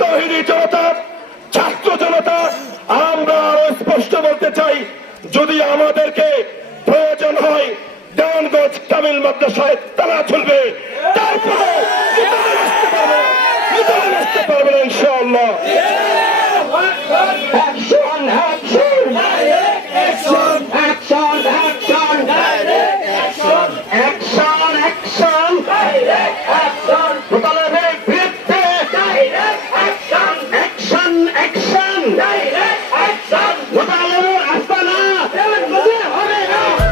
তহিদি জনতা ছাত্র জনতা আমরা আরও স্পষ্ট বলতে চাই যদি আমাদেরকে প্রয়োজন হয় ডানগঞ্জ কামিল মাদ্রাসায় তারা চলবে তারপরে আসতে পারবে আসতে পারবে না ইনশাআল্লাহ।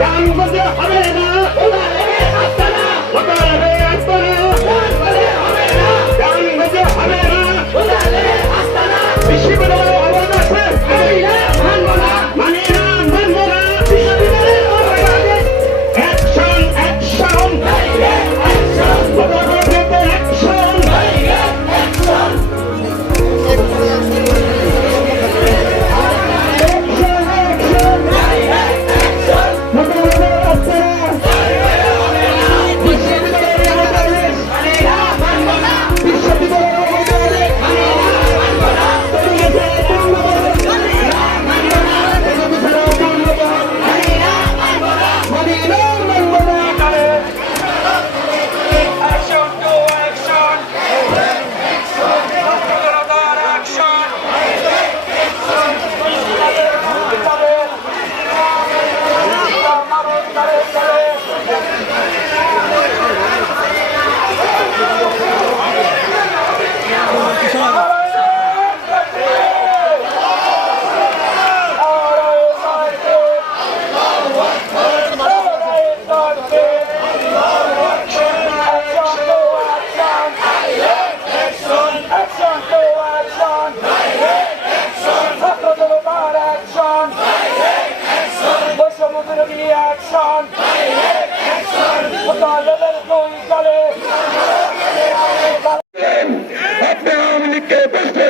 양반들 하늘에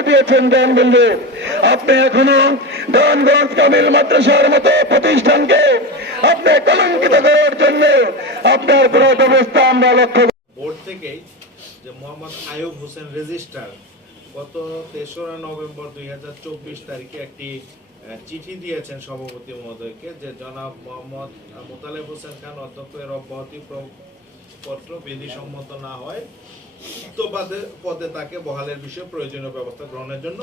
প্রশ্রয় দিয়েছেন দানবন্ধু আপনি এখনও দানগঞ্জ কামিল মাদ্রাসার মতো প্রতিষ্ঠানকে আপনি কলঙ্কিত করার জন্য আপনার কোনো ব্যবস্থা আমরা লক্ষ্য যে মোহাম্মদ আয়ুব হোসেন গত তেসরা নভেম্বর দুই হাজার চব্বিশ তারিখে একটি চিঠি দিয়েছেন সভাপতি মহোদয়কে যে জনাব মোহাম্মদ মোতালেব হোসেন খান অধ্যক্ষের অব্যাহতি পত্র বিধিসম্মত না হয় উক্ত পদে তাকে বহালের বিষয়ে প্রয়োজনীয় ব্যবস্থা গ্রহণের জন্য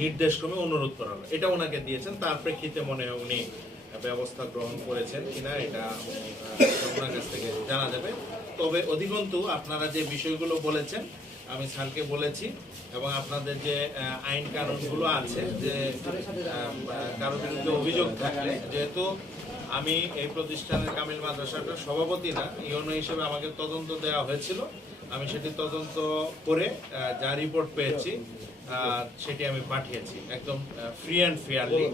নির্দেশক্রমে অনুরোধ করা হলো। এটা ওনাকে দিয়েছেন, তার প্রেক্ষিতে মনে হয় উনি ব্যবস্থা গ্রহণ করেছেন কিনা এটা ওনার কাছ থেকে জানা যাবে। তবে অধিকন্তু আপনারা যে বিষয়গুলো বলেছেন, আমি স্যারকে বলেছি এবং আপনাদের যে আইন কানুনগুলো আছে, যে কারও বিরুদ্ধে অভিযোগ থাকলে, যেহেতু আমি এই প্রতিষ্ঠানের কামিল মাদ্রাসাটার সভাপতি না, ইউনো হিসেবে আমাকে তদন্ত দেওয়া হয়েছিল। আমি সেটি তদন্ত করে যা রিপোর্ট পেয়েছি সেটি আমি পাঠিয়েছি একদম ফ্রি অ্যান্ড ফেয়ারলি